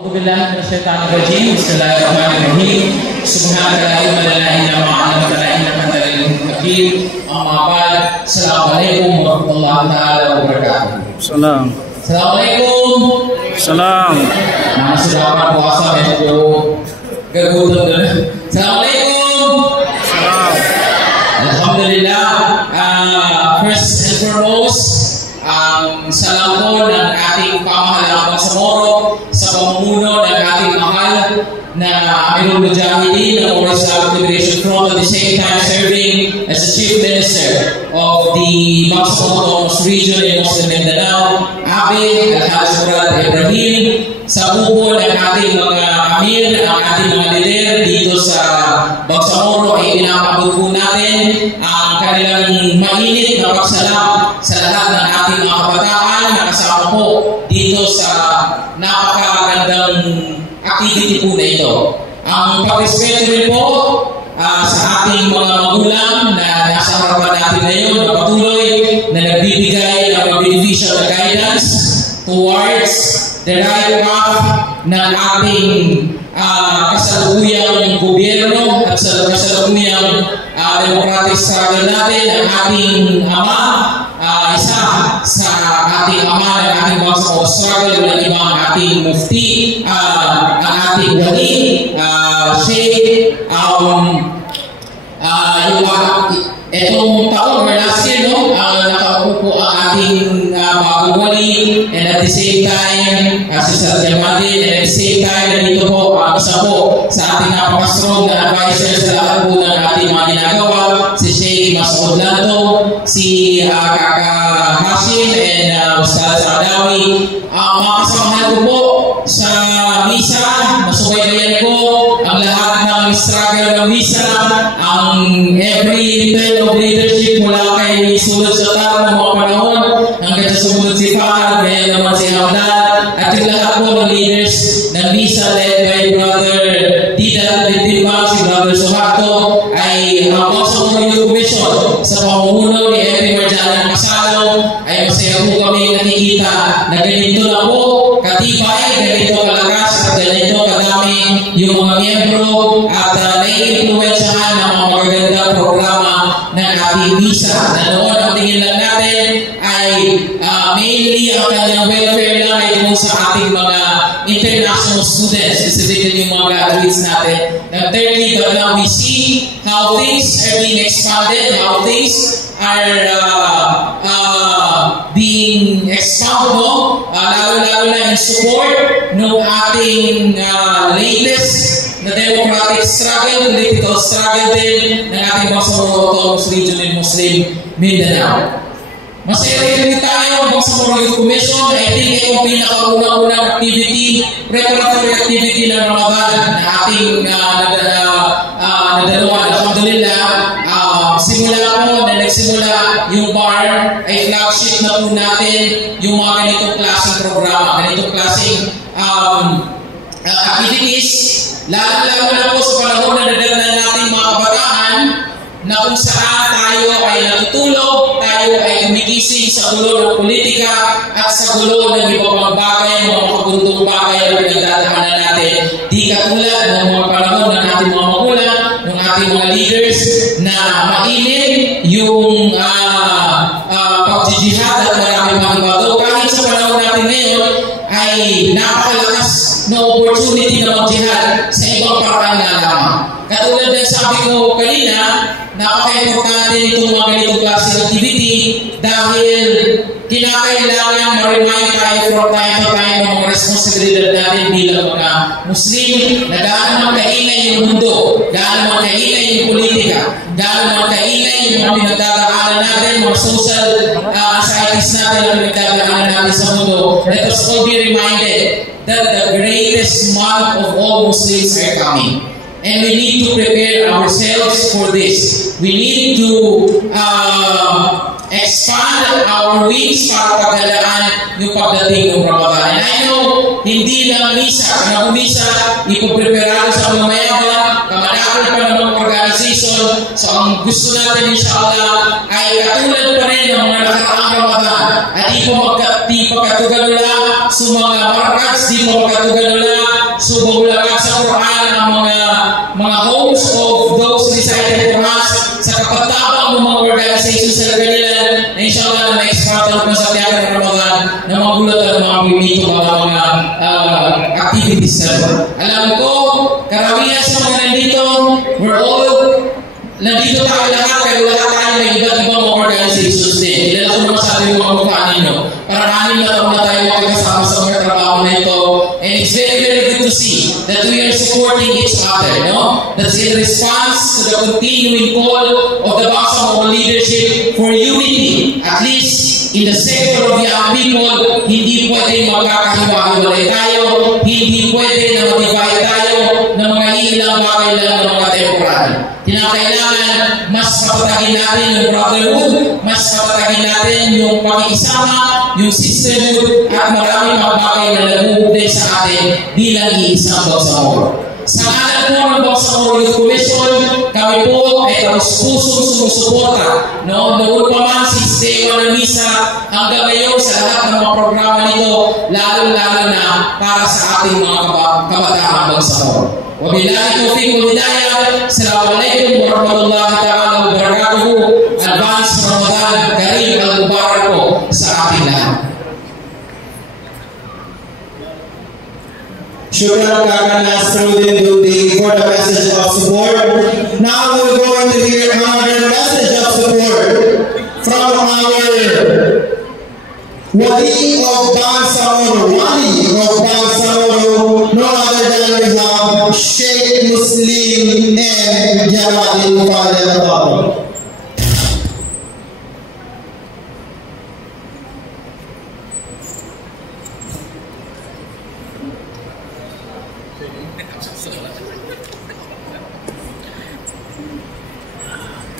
أعوذ بالله من الشيطان الرجيم بسم الله الرحمن الرحيم سبحانك لا علم لنا إلا ما علمتنا إنك أنت العليم الحكيم أما بعد السلام عليكم ورحمة الله تعالى وبركاته. Salam. Assalamualaikum. Salam. Nah, sudah puasa medyo gagutom na. Assalamualaikum. Salam. Alhamdulillah. First and foremost, salam po ng ating pamahalang Bangsamoro sa pamumuno ng ating mahal na Amirul Mujahideen ng Orange Islamic Liberation Front, at the same time serving as the Chief Minister of the Bangsamoro Autonomous Region in Muslim Mindanao, Abe Alhaji Murad Ibrahim, sa bubo ng ating mga amir, ang ating mga lider dito sa Bangsamoro ay pinapabot po natin ang kanilang mainit na pagsalam sa lahat ng ating mga kabataan na kasama po dito sa napakagandang activity po na ito. Ang pag-respeto rin po sa ating mga magulang na nasa harapan natin ngayon na patuloy na nagbibigay ng beneficial guidance towards the right path ng ating kasalukuyang gobyerno at sa kasalukuyang democratic struggle natin. Ang ating ama, isa sa ating ama ng ating Bangsamoro struggle, ng ibang ating mufti, ang ating wali, Sheikh, etong taon or last year, nakaupo po ang ating bagong wali, and at the same time, si Sir Jamadin, and at the same time, nandito po, isa po sa ating napaka-strong na advisor sa lahat po ng ating mga ginagawa, si Sheikh Mas'ud Lanto, si Kaka Hashim, and Ustaz Adawi. Mga kasamahan ko po sa misa, masubaybayan ko ang lahat ng struggle ng misa, ang every level of leadership mula kay Sulod sa ng mga panahon hanggang sa sumunod si Fahad, kaya naman si Hamdan, at yung lahat po ng leaders ng misa led by Brother Didat Bintimang, si Brother Suharto, ay ang Bangsamoro Youth Commission sa pamumuno ni Epi Marjalan Masalo ay masaya po kami nakikita na ganito na po katibay, ganito kalakas at ganito kadami yung mga miyembro at nai-influensyahan ng mga magagandang programa ng ating misa na noon ang tingin lang natin ay mainly ang kanyang welfare lang ay dun sa ating mga international students, specifically yung mga graduates natin. And thirdly, now we see how things are being expanded, how things are being expounded, lalo-lalo na in support ng ating latest na democratic struggle, political struggle din ng ating Bangsamoro Autonomous Region in Muslim Mindanao. Masaya rin tayo ang Bangsamoro Youth Commission. I think ito ang pinakaunang-unang activity, preparatory activity ng Ramadan na ating nadalawan. Alhamdulillah, nagsimula yung bar ay flagship na po natin yung mga ganitong klaseng programa, ganitong klaseng activities, lalo na po sa panahon na nadala natin mga kabataan na kung saan tayo ay natutulog, tayo ay gumigising sa gulo ng politika at sa gulo ng iba pang bagay, mga makabundong bagay na pinagdadaanan natin. Di katulad ng mga panahon ng ating mga magulang, ng ating mga leaders na mainit yung pagjihad at maraming mga bago. Kahit sa panahon natin ngayon ay napakalakas na opportunity na magjihad sa ibang paraan na lamang. Katulad ng sabi ko kanina, napaka-importante itong mga ganitong klaseng activity dahil kinakailangan ma-remind tayo from time to time ng mga responsibilidad natin bilang mga Muslim na gaano magkaingay yung mundo, gaano magkaingay yung politika, gaano magkaingay yung mga pinagdadaanan natin, mga social anxieties natin na pinagdadaanan natin sa mundo. Let us all be reminded that the greatest month of all Muslims are coming. And we need to prepare ourselves for this. We need to expand our wings para paghalaan yung pagdating ng Ramadan. And I know, hindi lang misa. Kung misa, ipoprepare sa mga mayaman, kamadakal pa ng mga organization. So ang gusto natin inshallah ay katulad pa rin ng mga nakaraang Ramadan. At di pa magkatugalula sa mga markas, di pa magkatugalula activities na. Alam ko, karamihan sa mga nandito, nandito tayo lahat, pero lahat tayo may iba't ibang mga organizations din. Kilala ko naman sa ating mga mukha ninyo. Parang 6 na taon na tayo makikasama sa mga trabaho na ito. And it's very, very good to see that we are supporting each other, no? That's in response to the continuing call of the Bangsamoro leadership for unity. At least in the sector of young people, hindi pwede magkakahiwa-hiwalay tayo, hindi pwede na mag-divide tayo ng mga ilang bagay lang ng mga temporary. Kinakailangan mas kapatagin natin yung brotherhood, mas kapatagin natin yung pakikisama, yung sisterhood, at maraming mga bagay na nag-uugnay sa atin bilang iisang Bangsamoro. Sa ngalan po ng Bangsamoro Youth Commission, kami po ay pusong sumusuporta. Noon pa man si Stego ng Misa hanggang ngayon sa lahat ng mga programa nito, lalo-lalo na para sa ating mga kabataan Bangsamoro. Wabillahi taufiq wal hidayah. Assalamualaikum warahmatullahi ta'ala wabarakatuh. Advance Ramadan Karim al-Mubarak po sa ating lahat. Shukran Kaka Nasruddin Dudi for the message of support. Now we're going to hear another message of support from our Wali of Bangsamoro, no other than we have Sheikh Muslim and Jamadin Fadel Baba.